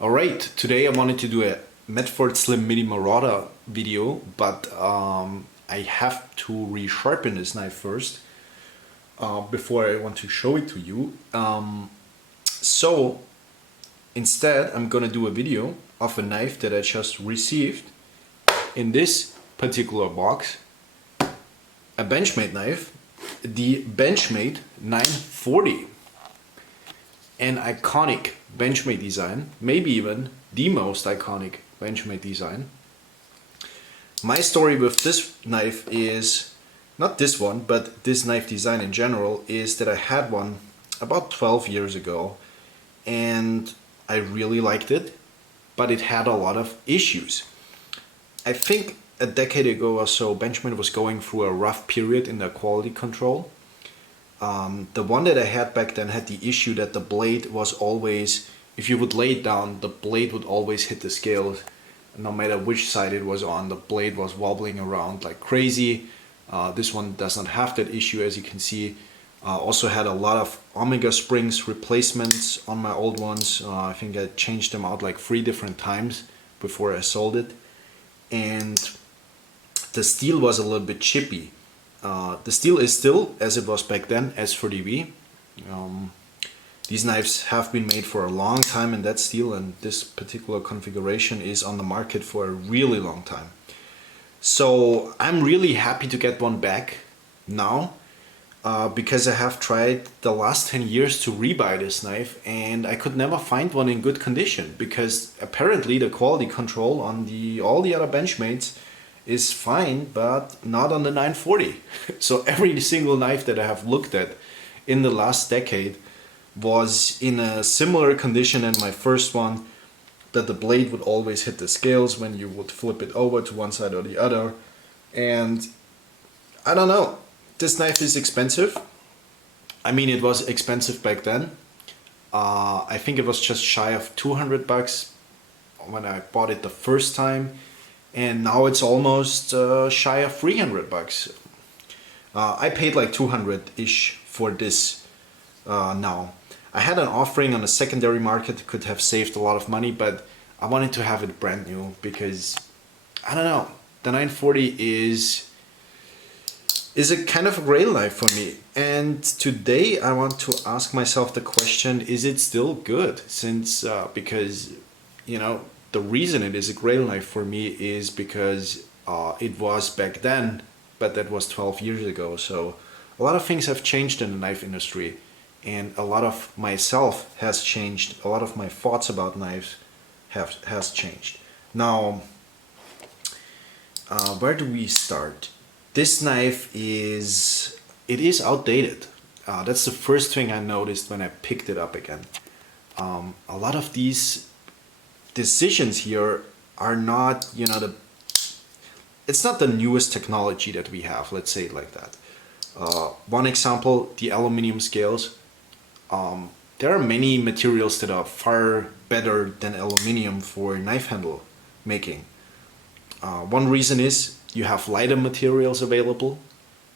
Alright, today I wanted to do a Medford Slim Mini Marauder video, but I have to resharpen this knife first before I want to show it to you. So instead I'm gonna do a video of a knife that I just received in this particular box. A Benchmade knife, the Benchmade 940. An iconic Benchmade design, maybe even the most iconic Benchmade design. My story with this knife is, not this one, but this knife design in general, is that I had one about 12 years ago and I really liked it, but it had a lot of issues. I think a decade ago or so, Benchmade was going through a rough period in their quality control. The one that I had back then had the issue that the blade was always, if you would lay it down, the blade would always hit the scales. No matter which side it was on, the blade was wobbling around like crazy. This one does not have that issue, as you can see. Also had a lot of Omega springs replacements on my old ones. I think I changed them out like 3 different times before I sold it. And the steel was a little bit chippy. The steel is still, as it was back then, S30V. These knives have been made for a long time in that steel, and this particular configuration is on the market for a really long time. So I'm really happy to get one back now, because I have tried the last 10 years to rebuy this knife and I could never find one in good condition, because apparently the quality control on all the other Benchmades is fine, but not on the 940. So every single knife that I have looked at in the last decade was in a similar condition than my first one, that the blade would always hit the scales when you would flip it over to one side or the other. And I don't know, this knife is expensive. I mean, it was expensive back then. I think it was just shy of 200 bucks when I bought it the first time. And now it's almost shy of 300 bucks. I paid like 200-ish for this now. I had an offering on the secondary market, could have saved a lot of money, but I wanted to have it brand new because, I don't know, the 940 is a kind of a grail knife for me. And today I want to ask myself the question, is it still good? Since, because, you know, the reason it is a grail knife for me is because it was back then, but that was 12 years ago. So a lot of things have changed in the knife industry, and a lot of myself has changed. A lot of my thoughts about knives has changed. Now, where do we start? This knife is outdated. That's the first thing I noticed when I picked it up again. A lot of these decisions here are not, you know, it's not the newest technology that we have, let's say it like that. One example, the aluminum scales. There are many materials that are far better than aluminum for knife handle making. One reason is you have lighter materials available.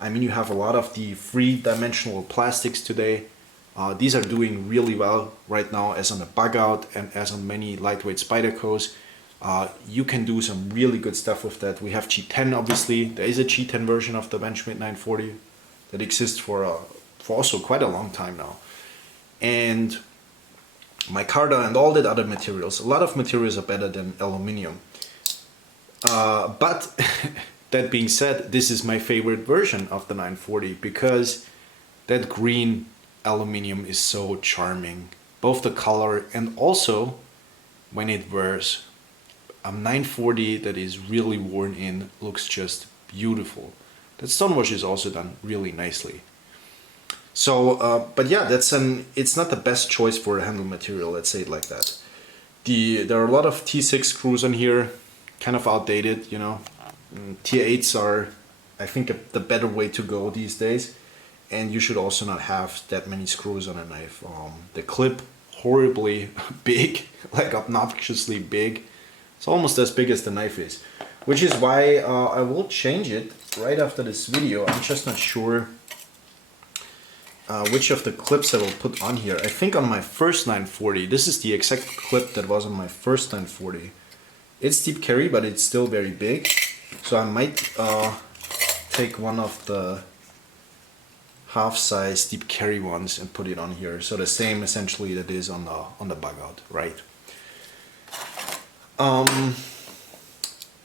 I mean, you have a lot of the 3-dimensional plastics today. These are doing really well right now, as on the bug out and as on many lightweight Spydercos. You can do some really good stuff with that. We have G10, obviously. There is a G10 version of the Benchmade 940 that exists for also quite a long time now. And micarta and all that other materials. A lot of materials are better than aluminum. But that being said, this is my favorite version of the 940 because that green aluminum is so charming, both the color and also when it wears. A 940 that is really worn in looks just beautiful. That stonewash is also done really nicely. So, but yeah, it's not the best choice for a handle material, let's say it like that. There are a lot of T6 screws on here, kind of outdated, you know. T8s are, I think, the better way to go these days. And you should also not have that many screws on a knife. The clip, horribly big, like obnoxiously big. It's almost as big as the knife is. Which is why I will change it right after this video. I'm just not sure which of the clips I will put on here. I think on my first 940, this is the exact clip that was on my first 940. It's deep carry, but it's still very big. So I might take one of the half-size deep carry ones and put it on here. So the same essentially that is on the bug out, right?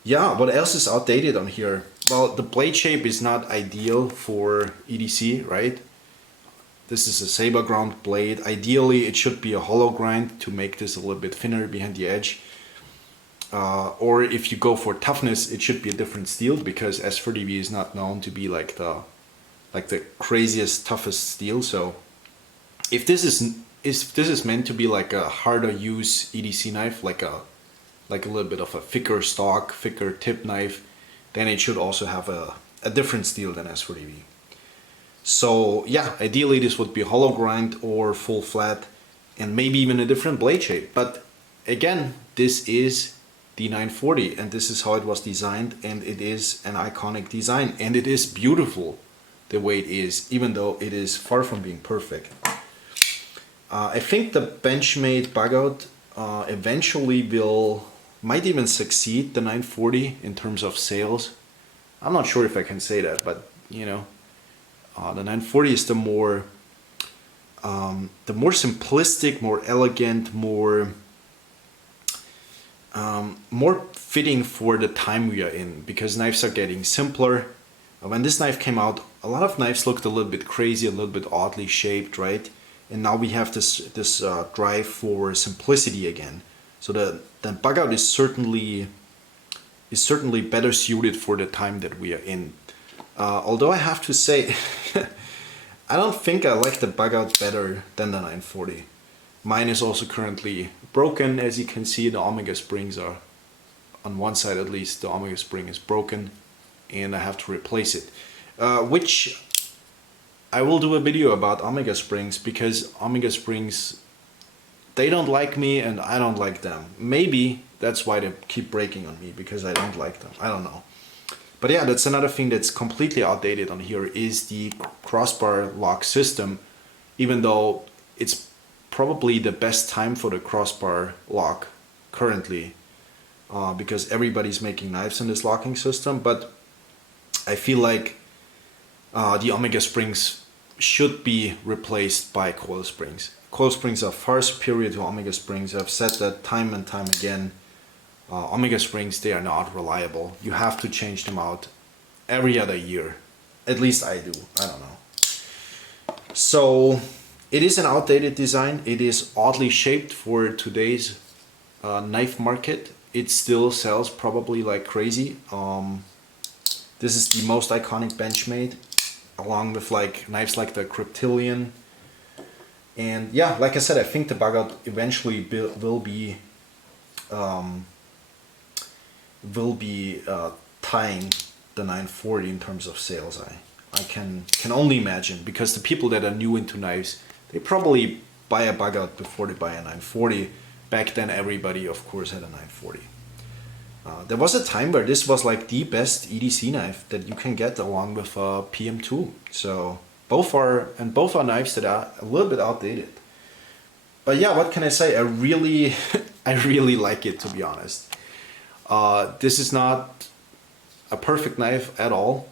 Yeah, what else is outdated on here? Well, the blade shape is not ideal for EDC, right? This is a saber ground blade. Ideally, it should be a hollow grind to make this a little bit thinner behind the edge. Or if you go for toughness, it should be a different steel, because S30V is not known to be like the craziest, toughest steel. So if this is meant to be like a harder use EDC knife, like a little bit of a thicker stock, thicker tip knife, then it should also have a different steel than S30V. So yeah, ideally this would be hollow grind or full flat, and maybe even a different blade shape. But again, this is the 940 and this is how it was designed, and it is an iconic design, and it is beautiful the way it is, even though it is far from being perfect. I think the Benchmade bug out eventually might even succeed the 940 in terms of sales. I'm not sure if I can say that, but you know, the 940 is the more simplistic, more elegant, more fitting for the time we are in, because knives are getting simpler. When this knife came out, a lot of knives looked a little bit crazy, a little bit oddly shaped, right? And now we have this drive for simplicity again. So the bug out is certainly better suited for the time that we are in. Although I have to say, I don't think I like the bug out better than the 940. Mine is also currently broken. As you can see, the omega springs are, on one side at least, the omega spring is broken, and I have to replace it. Which I will do a video about omega springs, because omega springs, they don't like me and I don't like them. Maybe that's why they keep breaking on me, because I don't like them. I don't know. But yeah, that's another thing that's completely outdated on here, is the crossbar lock system, even though it's probably the best time for the crossbar lock currently, because everybody's making knives in this locking system. But I feel like the omega springs should be replaced by coil springs. Coil springs are far superior to omega springs. I've said that time and time again. Omega springs, they are not reliable. You have to change them out every other year. At least I do. I don't know. So it is an outdated design. It is oddly shaped for today's knife market. It still sells probably like crazy. This is the most iconic Benchmade, along with like knives like the Cryptilian. And yeah, like I said, I think the bug out eventually will be tying the 940 in terms of sales. I can only imagine, because the people that are new into knives, they probably buy a bug out before they buy a 940. Back then everybody of course had a 940. There was a time where this was like the best EDC knife that you can get, along with PM2. So both are knives that are a little bit outdated. But yeah, what can I say? I really like it, to be honest. This is not a perfect knife at all,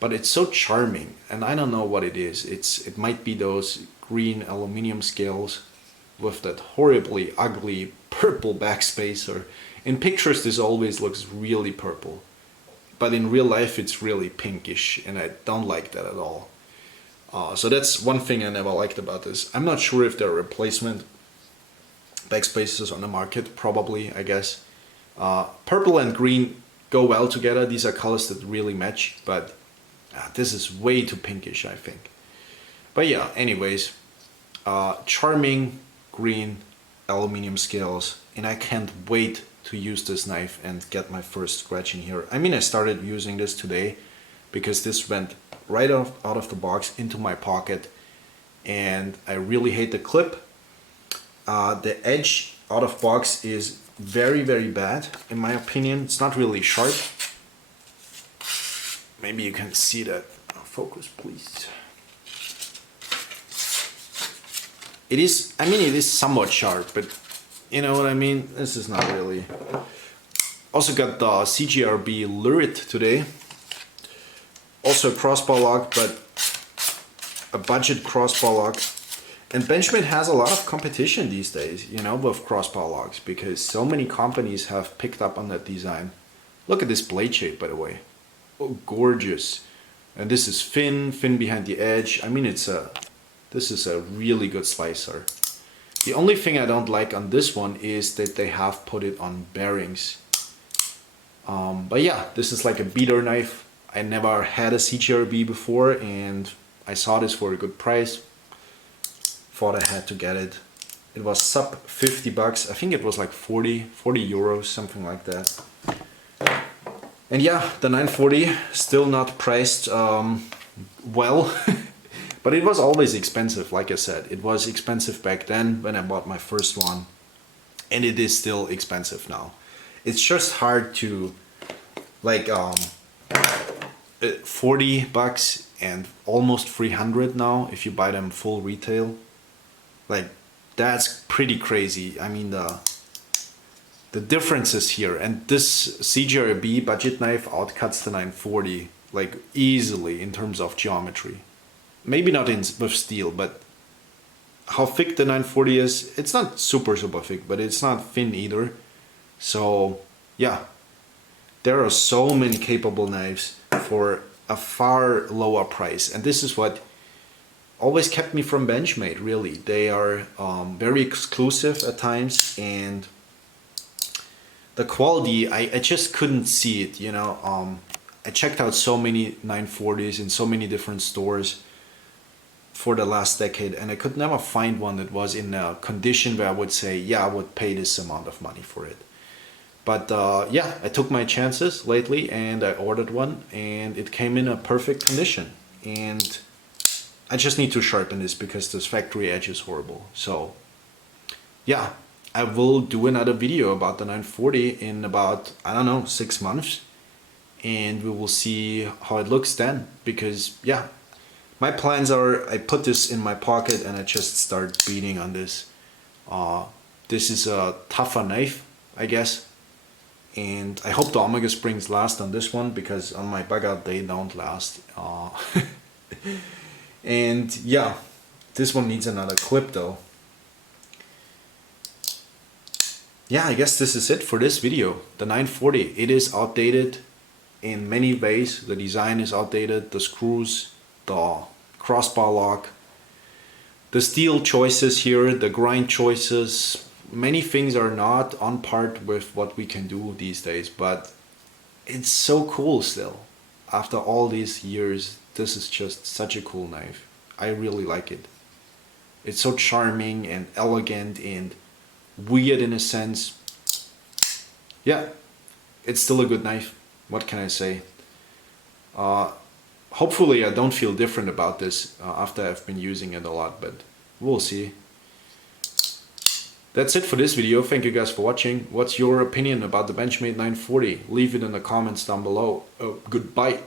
but it's so charming, and I don't know what it is. It might be those green aluminum scales with that horribly ugly purple backspacer. In pictures this always looks really purple, but in real life it's really pinkish, and I don't like that at all. So that's one thing I never liked about this. I'm not sure if there are replacement backspacers on the market. Probably, I guess. Purple and green go well together. These are colors that really match, but this is way too pinkish, I think. But yeah, anyways, charming green aluminum scales, and I can't wait to use this knife and get my first scratching here. I mean, I started using this today because this went right out of the box into my pocket, and I really hate the clip. The edge out of box is very, very bad in my opinion. It's not really sharp. Maybe you can see that. Focus, please. It is, I mean, it is somewhat sharp, but you know what I mean? This is not really. Also got the CGRB Lurid today. Also a crossbar lock, but a budget crossbar lock. And Benchmade has a lot of competition these days, you know, with crossbar locks, because so many companies have picked up on that design. Look at this blade shape, by the way. Oh, gorgeous. And this is thin behind the edge. I mean, this is a really good slicer. The only thing I don't like on this one is that they have put it on bearings. But yeah, this is like a beater knife. I never had a CGRB before, and I saw this for a good price. Thought I had to get it. It was sub 50 bucks. I think it was like 40 euros, something like that. And yeah, the 940 still not priced well, but it was always expensive. Like I said, it was expensive back then when I bought my first one, and it is still expensive now. It's just hard to, like, 40 bucks and almost 300 now if you buy them full retail. Like, that's pretty crazy. I mean, the differences here, and this CGRB budget knife outcuts the 940 like easily in terms of geometry. Maybe not with steel, but how thick the 940 is, it's not super thick, but it's not thin either. So yeah, there are so many capable knives for a far lower price, and this is what always kept me from Benchmade, really. They are very exclusive at times, and the quality, I just couldn't see it, you know. I checked out so many 940s in so many different stores for the last decade, and I could never find one that was in a condition where I would say, yeah, I would pay this amount of money for it. But yeah, I took my chances lately, and I ordered one, and it came in a perfect condition. And I just need to sharpen this because this factory edge is horrible. So yeah, I will do another video about the 940 in about, I don't know, 6 months, and we will see how it looks then. Because yeah, my plans are, I put this in my pocket and I just start beating on this. This is a tougher knife, I guess, and I hope the omega springs last on this one, because on my bug out they don't last. And yeah, this one needs another clip though. Yeah, I guess this is it for this video. The 940, it is outdated in many ways. The design is outdated, the screws, the crossbar lock, the steel choices here, the grind choices, many things are not on par with what we can do these days, but it's so cool still. After all these years, this is just such a cool knife. I really like it. It's so charming and elegant and weird in a sense. Yeah, it's still a good knife. What can I say? Hopefully I don't feel different about this after I've been using it a lot, but we'll see. That's it for this video. Thank you guys for watching. What's your opinion about the Benchmade 940? Leave it in the comments down below. Goodbye.